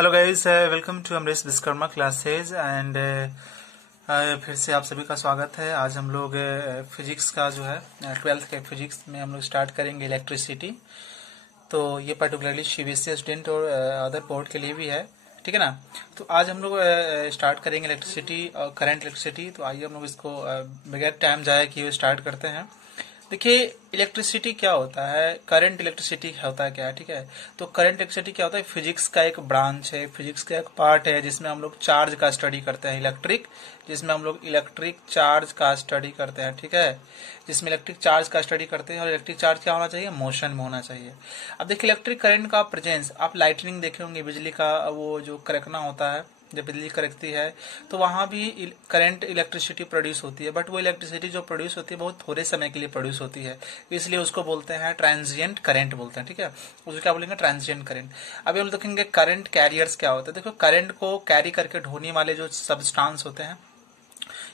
Hello guys, welcome to Amrish Vishwakarma classes and फिर से आप सभी का स्वागत है। आज हम लोग फिजिक्स का जो है 12th के फिजिक्स में हम लोग स्टार्ट करेंगे इलेक्ट्रिसिटी। तो ये पर्टिकुलरली सीबीएसई स्टूडेंट और अदर बोर्ड के लिए भी है, ठीक है ना। तो आज हम लोग स्टार्ट करेंगे इलेक्ट्रिसिटी और करंट इलेक्ट्रिसिटी। तो आइए हम लोग इसको बगैर टाइम जाया किए स्टार्ट करते हैं। देखिए, इलेक्ट्रिसिटी क्या होता है, करंट इलेक्ट्रिसिटी होता है क्या, ठीक है। तो करंट इलेक्ट्रिसिटी क्या होता है, फिजिक्स का एक ब्रांच है, फिजिक्स का एक पार्ट है जिसमें हम लोग चार्ज का स्टडी करते हैं, जिसमें हम लोग इलेक्ट्रिक चार्ज का स्टडी करते हैं, ठीक है। जिसमें इलेक्ट्रिक चार्ज का स्टडी करते हैं और इलेक्ट्रिक चार्ज क्या होना चाहिए, मोशन में होना चाहिए। अब देखिए, इलेक्ट्रिक करंट का प्रेजेंस, आप लाइटनिंग देखे होंगे, बिजली का वो जो कड़कना होता है, जब बिजली कड़कती है तो वहां भी करंट इलेक्ट्रिसिटी प्रोड्यूस होती है, बट वो इलेक्ट्रिसिटी जो प्रोड्यूस होती है बहुत थोड़े समय के लिए प्रोड्यूस होती है, इसलिए उसको बोलते हैं ट्रांजिएंट करंट बोलते हैं, ठीक है। उसको क्या बोलेंगे, ट्रांजिएंट करंट। अभी हम देखेंगे करंट कैरियर्स क्या होते हैं। देखो, करंट को कैरी करके ढोने वाले जो सब्सटेंस होते हैं,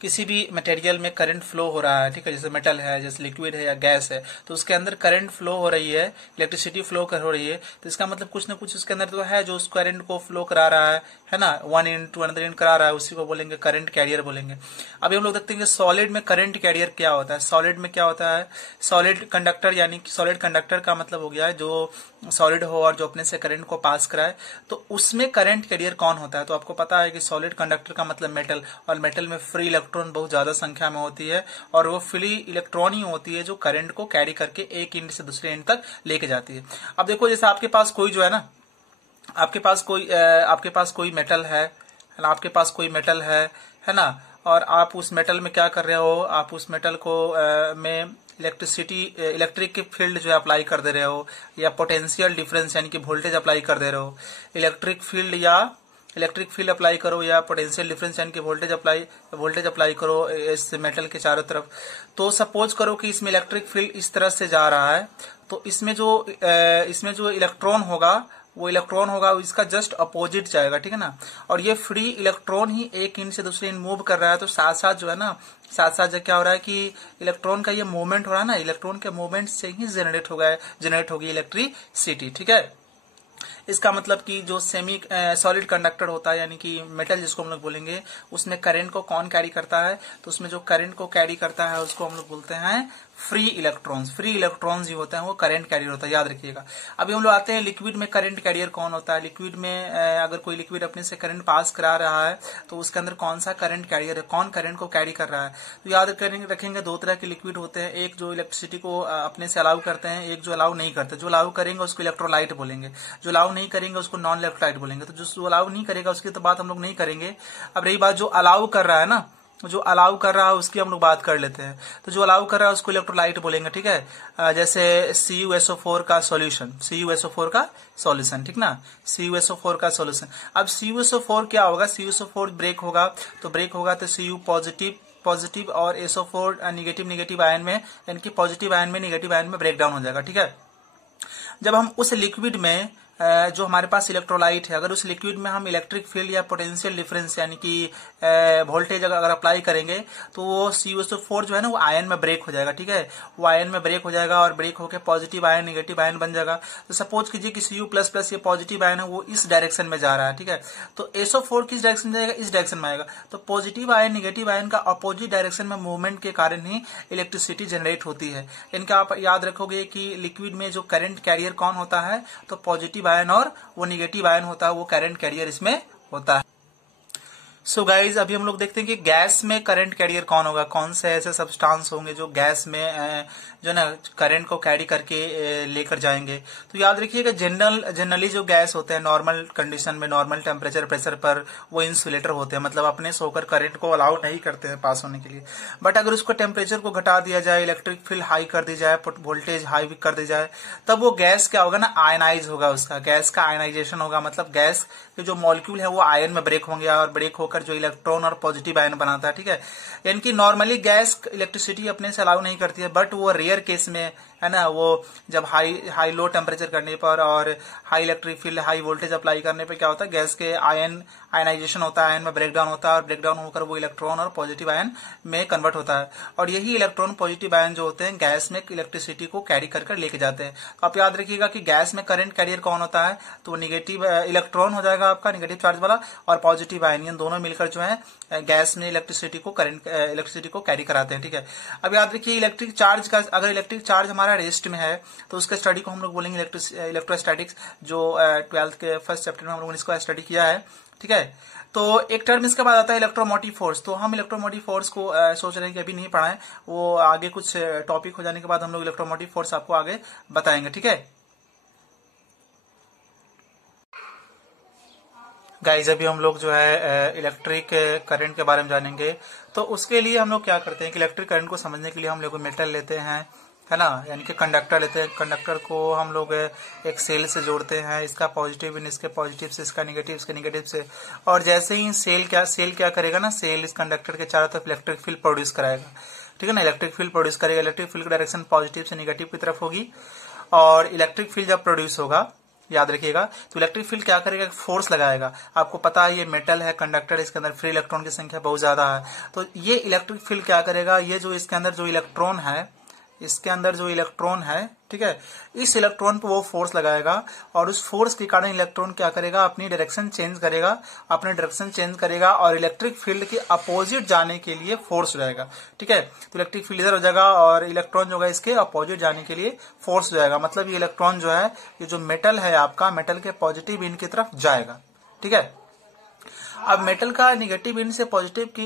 किसी भी मटेरियल में करंट फ्लो हो रहा है, ठीक है, जैसे मेटल है, जैसे लिक्विड है या गैस है, तो उसके अंदर करंट फ्लो हो रही है, इलेक्ट्रिसिटी फ्लो कर हो रही है, तो इसका मतलब कुछ ना कुछ उसके अंदर तो है जो उस करंट को फ्लो करा रहा है ना, one end to another end करा रहा है, उसी को बोलेंगे करंट कैरियर बोलेंगे। अभी हम लोग देखते हैं कि सॉलिड में करंट कैरियर क्या होता है। सॉलिड में क्या होता है, सॉलिड कंडक्टर, यानी कि सॉलिड कंडक्टर का मतलब हो गया है जो सॉलिड हो और जो अपने से करंट को पास कराए, तो उसमें करंट कैरियर कौन होता है। तो आपको पता है कि सॉलिड कंडक्टर का मतलब मेटल, और मेटल में फ्री इलेक्ट्रॉन बहुत ज्यादा संख्या में होती है, और वो फ्री इलेक्ट्रॉन ही होती है जो करंट को कैरी करके एक एंड से दूसरे एंड तक लेके जाती है। अब देखो, जैसे आपके पास कोई जो है ना, आपके पास कोई मेटल है ना, आपके पास कोई मेटल है ना, और आप उस मेटल में क्या कर रहे हो, आप उस मेटल को में इलेक्ट्रिक की फील्ड जो है अप्लाई कर दे रहे हो, या पोटेंशियल डिफरेंस यानी कि वोल्टेज अप्लाई कर दे रहे हो। इलेक्ट्रिक फील्ड अप्लाई करो या पोटेंशियल डिफरेंस यानी कि वोल्टेज अप्लाई करो इस मेटल के चारों तरफ। तो सपोज करो कि इसमें इलेक्ट्रिक फील्ड इस तरह से जा रहा है, तो इसमें जो इलेक्ट्रॉन होगा, वो इलेक्ट्रॉन होगा इसका जस्ट अपोजिट जाएगा, ठीक है ना। और ये फ्री इलेक्ट्रॉन ही एक एंड से दूसरे एंड मूव कर रहा है, तो साथ साथ जो है ना, साथ साथ क्या हो रहा है कि इलेक्ट्रॉन का ये मूवमेंट हो रहा है ना, इलेक्ट्रॉन के मूवमेंट से ही जनरेट होगी इलेक्ट्रिसिटी, ठीक है। इसका मतलब कि जो सेमी सॉलिड कंडक्टर होता है, यानी कि मेटल जिसको हम लोग बोलेंगे, उसमें करंट को कौन कैरी करता है, तो उसमें जो करंट को कैरी करता है उसको हम लोग बोलते हैं फ्री इलेक्ट्रॉन्स ही होते हैं, वो करंट कैरियर होता है, याद रखिएगा। अभी हम लोग आते हैं लिक्विड में करंट कैरियर कौन होता है। लिक्विड में अगर कोई लिक्विड अपने से करंट पास करा रहा है तो उसके अंदर कौन सा करंट कैरियर है, कौन करंट को कैरी कर रहा है। तो याद रखेंगे, दो तरह के लिक्विड होते हैं, एक जो इलेक्ट्रिसिटी को अपने से अलाउ करते हैं, एक जो अलाउ नहीं करते। जो अलाउ करेंगे उसको इलेक्ट्रोलाइट बोलेंगे, जो अलाउ नहीं करेंगे उसको नॉन इलेक्ट्रोलाइट बोलेंगे। तो जो अलाउ नहीं करेगा उसकी तो बात हम लोग नहीं करेंगे। अब रही बात जो अलाउ कर रहा है ना, जो अलाउ कर रहा है उसकी हम लोग बात कर लेते हैं। तो जो अलाउ कर रहा है उसको इलेक्ट्रोलाइट बोलेंगे, ठीक है। जैसे CuSO4 का सॉल्यूशन, ठीक ना, CuSO4 का सॉल्यूशन। अब CuSO4 क्या होगा, CuSO4 ब्रेक होगा तो Cu पॉजिटिव और SO4 निगेटिव आयन में, यानी कि पॉजिटिव आयन में निगेटिव आयन में ब्रेक डाउन हो जाएगा, ठीक है। जब हम उस लिक्विड में जो हमारे पास इलेक्ट्रोलाइट है, अगर उस लिक्विड में हम इलेक्ट्रिक फील्ड या पोटेंशियल डिफरेंस यानी कि वोल्टेज अगर अप्लाई करेंगे, तो वो CuSO4 जो है ना, वो आयन में ब्रेक हो जाएगा, ठीक है। वो आयन में ब्रेक हो जाएगा और ब्रेक होकर पॉजिटिव आयन निगेटिव आयन बन जाएगा। तो सपोज कीजिए कि Cu++ ये पॉजिटिव आयन है, वो इस डायरेक्शन में जा रहा है, ठीक है। तो SO4 किस डायरेक्शन में जाएगा, इस डायरेक्शन में आएगा। तो पॉजिटिव आयन निगेटिव आयन का अपोजिट डायरेक्शन में मूवमेंट के कारण ही इलेक्ट्रिसिटी जनरेट होती है। इनका आप याद रखोगे कि लिक्विड में जो करंट कैरियर कौन होता है, तो पॉजिटिव आयन और वो निगेटिव आयन होता है, वो करंट कैरियर इसमें होता है। सो गाइज, अभी हम लोग देखते हैं कि गैस में करंट कैरियर कौन होगा, कौन से ऐसे सब्सटेंस होंगे जो गैस में जो ना करंट को कैरी करके लेकर जाएंगे। तो याद रखिएगा, जनरली जो गैस होते हैं नॉर्मल कंडीशन में, नॉर्मल टेम्परेचर प्रेशर पर, वो इंसुलेटर होते हैं, मतलब अपने से होकर करंट को अलाउ नहीं करते हैं पास होने के लिए। बट अगर उसको टेम्परेचर को घटा दिया जाए, इलेक्ट्रिक फील्ड हाई कर दी जाए, वोल्टेज हाई कर दी जाए, तब वो गैस क्या होगा ना, आयनाइज होगा, उसका गैस का आयनाइजेशन होगा। मतलब गैस के जो मॉलिक्यूल है वो आयन में ब्रेक होंगे और ब्रेक होकर मिलकर जो इलेक्ट्रॉन और पॉजिटिव आयन बनाता है, ठीक है। यानी कि नॉर्मली गैस इलेक्ट्रिसिटी अपने से अलाउ नहीं करती है, बट वो रेयर केस में, है ना, वो जब हाई लो टेम्परेचर करने पर और high electric field, high voltage apply करने पर क्या होता है, गैस के आयनाइजेशन होता है, आयन में ब्रेकडाउन होता है, और ब्रेकडाउन होकर वो इलेक्ट्रॉन और पॉजिटिव आयन में कन्वर्ट होता है। और यही इलेक्ट्रॉन पॉजिटिव आयन जो होते हैं गैस में इलेक्ट्रिसिटी को कैरी कर लेके जाते हैं। तो आप याद रखिएगा कि गैस में करंट कैरियर कौन होता है, तो वो निगेटिव इलेक्ट्रॉन हो जाएगा आपका, निगेटिव चार्ज वाला, और पॉजिटिव आयन, इन दोनों मिलकर जो है गैस में इलेक्ट्रिसिटी को कैरी कराते हैं, ठीक है। अब याद रखिए इलेक्ट्रिक चार्ज का, अगर इलेक्ट्रिक चार्ज हमारा रेस्ट में है तो उसके स्टडी को हम लोग बोलेंगे इलेक्ट्रोस्टैटिक्स, जो 12th के फर्स्ट चैप्टर में हम लोगों ने इसको स्टडी किया है, ठीक है। तो एक टर्म इसके बाद आता है इलेक्ट्रोमोटिव फोर्स। तो हम इलेक्ट्रोमोटिव फोर्स को सोच रहे हैं कि अभी नहीं पढ़ाएं, वो आगे कुछ टॉपिक हो जाने के बाद हम लोग इलेक्ट्रोमोटिव फोर्स आपको आगे बताएंगे, ठीक है। गाइस अभी हम लोग जो है इलेक्ट्रिक करंट के बारे में जानेंगे। तो उसके लिए हम लोग क्या करते हैं कि इलेक्ट्रिक करंट को समझने के लिए हम लोग मेटल लेते हैं, है ना, यानी कि कंडक्टर लेते हैं। कंडक्टर को हम लोग एक सेल से जोड़ते हैं, इसका पॉजिटिव इन इसके पॉजिटिव से, इसका निगेटिव इसके निगेटिव से, और जैसे ही सेल क्या करेगा ना, सेल इस कंडक्टर के चारों तरफ इलेक्ट्रिक फील्ड प्रोड्यूस कराएगा, ठीक है ना, इलेक्ट्रिक फील्ड प्रोड्यूस करेगा। इलेक्ट्रिक फील्ड की डायरेक्शन पॉजिटिव से निगेटिव की तरफ होगी, और इलेक्ट्रिक फील्ड जब प्रोड्यूस होगा, याद रखिएगा, तो इलेक्ट्रिक फील्ड क्या करेगा, फोर्स लगाएगा। आपको पता है ये मेटल है, कंडक्टर, इसके अंदर फ्री इलेक्ट्रॉन की संख्या बहुत ज्यादा है, तो ये इलेक्ट्रिक फील्ड क्या करेगा, ये जो इसके अंदर जो इलेक्ट्रॉन है, इसके अंदर जो इलेक्ट्रॉन है, ठीक है, इस इलेक्ट्रॉन पे वो फोर्स लगाएगा, और उस फोर्स के कारण इलेक्ट्रॉन क्या करेगा, अपनी डायरेक्शन चेंज करेगा, और इलेक्ट्रिक फील्ड के अपोजिट जाने के लिए फोर्स हो जाएगा, ठीक है। तो इलेक्ट्रिक फील्ड इधर हो जाएगा और इलेक्ट्रॉन जो है इसके अपोजिट जाने के लिए फोर्स हो जाएगा। मतलब ये इलेक्ट्रॉन जो है, ये जो मेटल है आपका, मेटल के पॉजिटिव इन की तरफ जाएगा, ठीक है। अब मेटल का निगेटिव इन से पॉजिटिव की,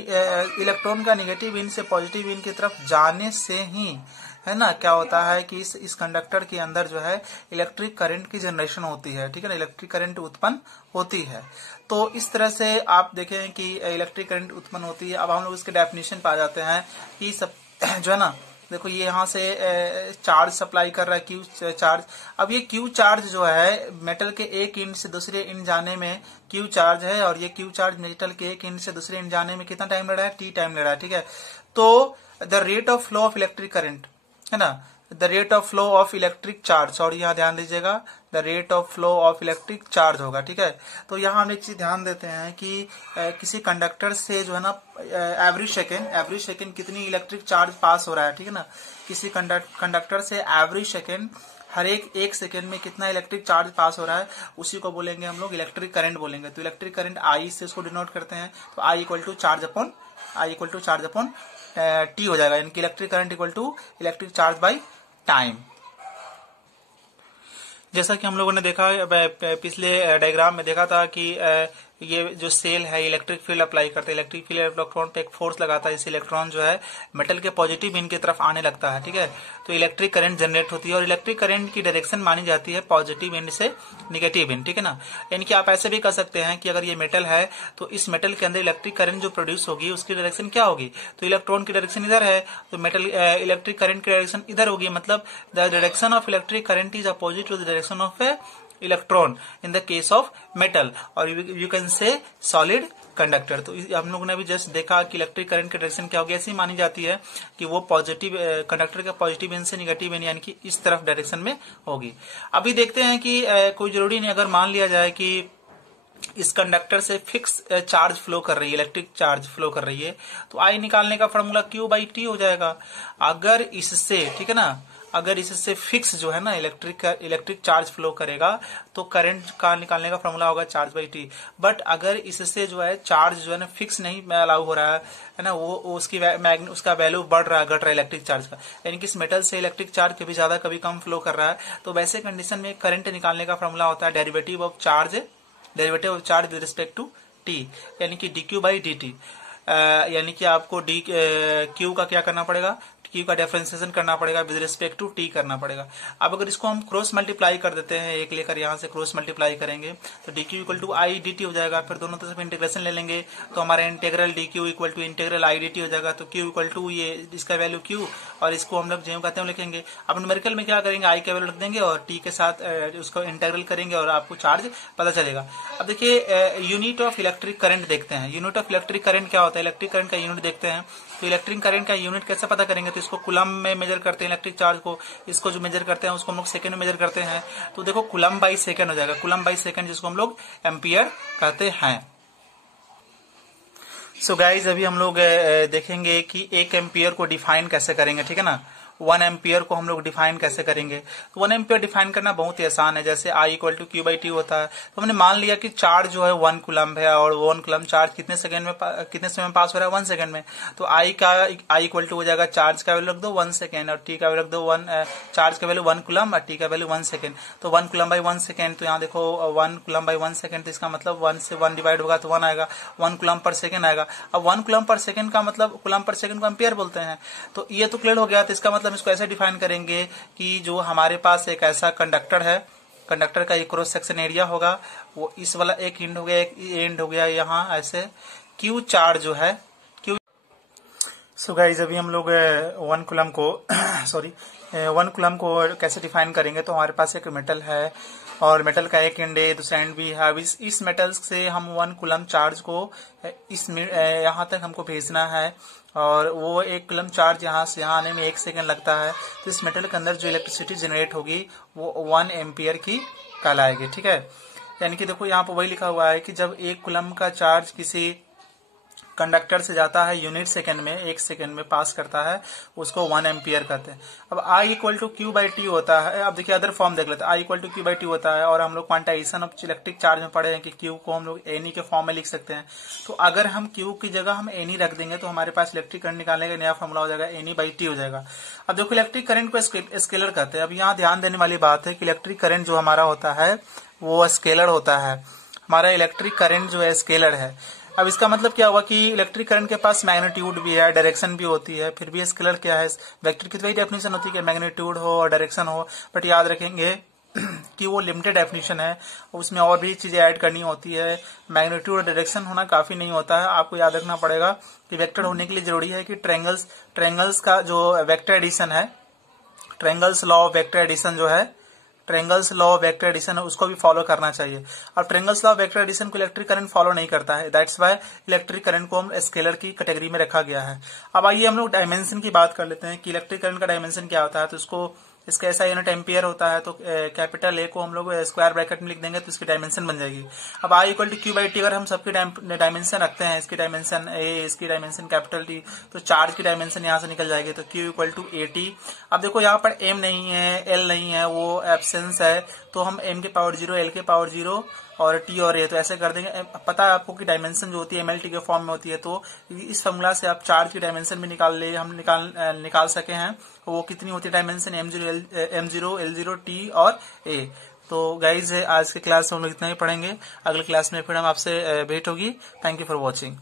इलेक्ट्रॉन का निगेटिव इन से पॉजिटिव इन की तरफ जाने से ही, है ना, क्या होता है कि इस कंडक्टर के अंदर जो है इलेक्ट्रिक करंट की जनरेशन होती है, ठीक है ना, इलेक्ट्रिक करंट उत्पन्न होती है। तो इस तरह से आप देखें कि इलेक्ट्रिक करंट उत्पन्न होती है। अब हम लोग इसके डेफिनेशन पे आ जाते हैं कि सब जो है ना, देखो ये यहाँ से चार्ज सप्लाई कर रहा है, क्यू चार्ज। अब ये क्यू चार्ज जो है मेटल के एक इंड से दूसरे इंड जाने में क्यू चार्ज है, और ये क्यू चार्ज मेटल के एक इंड से दूसरे इंड जाने में कितना टाइम ले रहा है, टी टाइम ले रहा है, ठीक है। तो the rate of flow of electric current, है ना, the rate of flow of electric charge, और यहाँ ध्यान दीजिएगा the rate of flow of electric charge होगा, ठीक है। तो यहाँ हम एक चीज ध्यान देते हैं कि किसी कंडक्टर से जो है ना एवरी सेकेंड कितनी इलेक्ट्रिक चार्ज पास हो रहा है, ठीक है ना। किसी कंडक्टर से एवरी सेकेंड, हर एक सेकेंड में कितना इलेक्ट्रिक चार्ज पास हो रहा है, उसी को बोलेंगे हम लोग इलेक्ट्रिक करंट बोलेंगे। तो इलेक्ट्रिक करंट आई से उसको डिनोट करते हैं, तो I equal to charge upon T हो जाएगा, यानी कि electric current equal to electric charge by time. जैसा कि हम लोगों ने देखा पिछले डायग्राम में देखा था कि ये जो सेल है इलेक्ट्रिक फील्ड अप्लाई करता है, इलेक्ट्रिक फील्ड इलेक्ट्रॉन पे एक फोर्स लगाता है, इस इलेक्ट्रॉन जो है मेटल के पॉजिटिव इन की तरफ आने लगता है, ठीक है। तो इलेक्ट्रिक करंट जनरेट होती है, और इलेक्ट्रिक करंट की डायरेक्शन मानी जाती है पॉजिटिव एंड से निगेटिव एंड, ठीक है ना। यानी कि आप ऐसे भी कर सकते हैं कि अगर ये मेटल है तो इस मेटल के अंदर इलेक्ट्रिक करंट जो प्रोड्यूस होगी उसकी डायरेक्शन क्या होगी, तो इलेक्ट्रॉन की डायरेक्शन इधर है, तो मेटल इलेक्ट्रिक करंट की डायरेक्शन इधर होगी। मतलब the direction of electric current is opposite to the direction of electron in the case of metal, और you can say solid conductor. तो हम लोगों ने अभी जस्ट देखा कि इलेक्ट्रिक करंट की डायरेक्शन क्या होगी, ऐसी मानी जाती है कि वो पॉजिटिव कंडक्टर का पॉजिटिव एंड से निगेटिव एंड यानी कि इस तरफ डायरेक्शन में होगी। अभी देखते हैं कि कोई जरूरी नहीं, अगर मान लिया जाए कि इस कंडक्टर से फिक्स चार्ज फ्लो कर रही है, इलेक्ट्रिक चार्ज फ्लो कर रही है, तो आई निकालने का फॉर्मूला क्यू बाई टी हो जाएगा। अगर इससे, ठीक है ना, अगर इससे फिक्स जो है ना इलेक्ट्रिक चार्ज फ्लो करेगा तो करंट का निकालने का फॉर्मूला होगा चार्ज बाई टी। बट अगर इससे जो है चार्ज जो है ना फिक्स नहीं अलाउ हो रहा है ना, वो उसका वैल्यू बढ़ रहा है, घट रहा है इलेक्ट्रिक चार्ज का, यानी कि इस मेटल से इलेक्ट्रिक चार्ज कभी ज्यादा कभी कम फ्लो कर रहा है, तो वैसे कंडीशन में करंट निकालने का फॉर्मूला होता है derivative of charge with respect to t, यानी कि dq बाई dt। यानी कि आपको डी क्यू का क्या करना पड़ेगा, क्यू का डिफरेंशिएशन करना पड़ेगा विद रिस्पेक्ट टू टी करना पड़ेगा। अब अगर इसको हम क्रॉस मल्टीप्लाई कर देते हैं, एक लेकर यहाँ से क्रॉस मल्टीप्लाई करेंगे तो d q equal to i d t हो जाएगा। फिर दोनों तरफ इंटीग्रेशन ले लेंगे तो हमारा integral d q equal to integral i d t हो जाएगा। तो क्यू इक्वल टू ये इसका वैल्यू क्यू और इसको हम लोग जो कहते हैं लिखेंगे। अब न्यूमेरिकल में क्या करेंगे, आई का वैल्यू रख देंगे और टी के साथ उसको इंटीग्रल करेंगे और आपको चार्ज पता चलेगा। अब देखिए यूनिट ऑफ इलेक्ट्रिक करंट देखते हैं। यूनिट ऑफ इलेक्ट्रिक करंट क्या होता है, इलेक्ट्रिक करंट का यूनिट देखते हैं। तो इलेक्ट्रिक करंट का यूनिट कैसे पता करेंगे, तो इसको कुलम में मेजर करते हैं इलेक्ट्रिक चार्ज को, इसको जो मेजर करते हैं उसको हम लोग सेकंड में मेजर करते हैं। तो देखो कुलम बाई सेकंड हो जाएगा, कुलम बाई सेकंड जिसको हम लोग एम्पियर कहते हैं। सो गाइज अभी हम लोग देखेंगे कि एक एम्पियर को डिफाइन कैसे करेंगे, ठीक है ना। 1 एम्पियर को हम लोग डिफाइन कैसे करेंगे, तो 1 एम्पियर डिफाइन करना बहुत ही आसान है। जैसे I equal to q by t होता है, तो हमने मान लिया कि चार्ज जो है 1 कूलम्ब है और 1 कूलम्ब चार्ज कितने सेकंड में कितने समय में पास हो रहा है, 1 सेकंड में। तो I इक्वल टू हो जाएगा चार्ज का वैल्यू रख दो 1 सेकंड और टी का वैल्यू रख दो 1, चार्ज का वैल्यू 1 कूलम्ब और टी का वैल्यू 1 सेकंड। तो 1 कूलम्ब बाई 1 सेकंड, तो यहाँ देखो 1 कूलम्ब बाई 1 सेकंड, तो इसका मतलब 1 से 1 डिवाइड होगा तो 1 आएगा, 1 कूलम्ब पर सेकंड आएगा। अब 1 कूलम्ब पर सेकंड का मतलब कूलम्ब पर सेकंड को एम्पियर बोलते हैं। तो ये तो क्लियर हो गया। तो इसका मतलब इसको ऐसे डिफाइन करेंगे कि जो हमारे पास एक ऐसा कंडक्टर है, कंडक्टर का एक क्रॉस सेक्शन एरिया होगा, वो इस वाला एक एंड हो गया, एक एंड हो गया यहाँ ऐसे, क्यू चार्ज जो है क्यू। सो गाइस अभी हम लोग 1 कूलम्ब को 1 कूलम्ब को कैसे डिफाइन करेंगे। तो हमारे पास एक मेटल है और मेटल का एक एंड है, दूसरा एंड भी है। इस मेटल से हम 1 कूलम्ब चार्ज को इस यहाँ तक हमको भेजना है और वो 1 कूलम्ब चार्ज यहाँ से यहाँ आने में 1 सेकंड लगता है। तो इस मेटल के अंदर जो इलेक्ट्रिसिटी जनरेट होगी वो 1 एम्पियर की कहलाएगी, ठीक है। यानी कि देखो यहाँ पर वही लिखा हुआ है कि जब 1 कूलम्ब का चार्ज किसी कंडक्टर से जाता है यूनिट सेकंड में, 1 सेकंड में पास करता है, उसको 1 एम्पियर कहते हैं। अब I equal to q by t होता है। अब देखिए अदर फॉर्म देख लेते हैं। I equal to q by t होता है और हम लोग क्वांटाइजेशन ऑफ इलेक्ट्रिक चार्ज में पढ़े हैं कि क्यू को हम लोग एनी के फॉर्म में लिख सकते हैं। तो अगर हम क्यू की जगह हम एनी रख देंगे तो हमारे पास इलेक्ट्रिक करंट निकालने का नया फॉर्मूला हो जाएगा, एनी बाई टी हो जाएगा। अब देखो इलेक्ट्रिक करंट को स्केलर कहते हैं। अब यहाँ ध्यान देने वाली बात है कि इलेक्ट्रिक करंट जो हमारा होता है वो स्केलर होता है। हमारा इलेक्ट्रिक करंट जो है स्केलर है। अब इसका मतलब क्या हुआ कि इलेक्ट्रिक करंट के पास मैग्नीट्यूड भी है, डायरेक्शन भी होती है, फिर भी स्केलर क्या है, वेक्टर की तो वही डेफिनेशन होती है कि मैग्नीट्यूड हो और डायरेक्शन हो। बट याद रखेंगे कि वो लिमिटेड डेफिनेशन है, उसमें और भी चीजें ऐड करनी होती है। मैग्नीट्यूड और डायरेक्शन होना काफी नहीं होता है। आपको याद रखना पड़ेगा कि वेक्टर होने के लिए जरूरी है कि ट्रायंगल्स का जो वेक्टर एडिशन है, triangles law of vector addition जो है, triangles law of vector addition है, उसको भी फॉलो करना चाहिए। और triangles law of vector addition को इलेक्ट्रिक करंट फॉलो नहीं करता है, दैट्स वाई इलेक्ट्रिक करंट को हम स्केलर की कैटेगरी में रखा गया है। अब आइए हम लोग डायमेंशन की बात कर लेते हैं कि इलेक्ट्रिक करंट का डायमेंशन क्या होता है। तो इसका ऐसा यूनिट एम्पियर होता है। तो कैपिटल ए को हम लोग स्क्वायर ब्रैकेट में लिख देंगे तो इसकी डायमेंशन बन जाएगी। अब I equal to q by t अगर हम सबकी डायमेंशन रखते हैं, इसकी डायमेंशन ए, इसकी डायमेंशन कैपिटल टी, तो चार्ज की डायमेंशन यहाँ से निकल जाएगी। तो q equal to A T. अब देखो यहाँ पर एम नहीं है, एल नहीं है, वो एब्सेंस है, तो हम एम के पावर 0, एल के पावर 0 और टी और ए, तो ऐसे कर देंगे। पता है आपको कि डायमेंशन जो होती है एमएलटी के फॉर्म में होती है, तो इस फॉर्मूला से आप चार्ज की डायमेंशन भी निकाल सके हैं। वो कितनी होती है डायमेंशन, M0, L0, T और A। तो गाइज आज के क्लास में हम लोग इतना ही पढ़ेंगे। अगले क्लास में फिर हम आपसे भेंट होगी। Thank you for watching.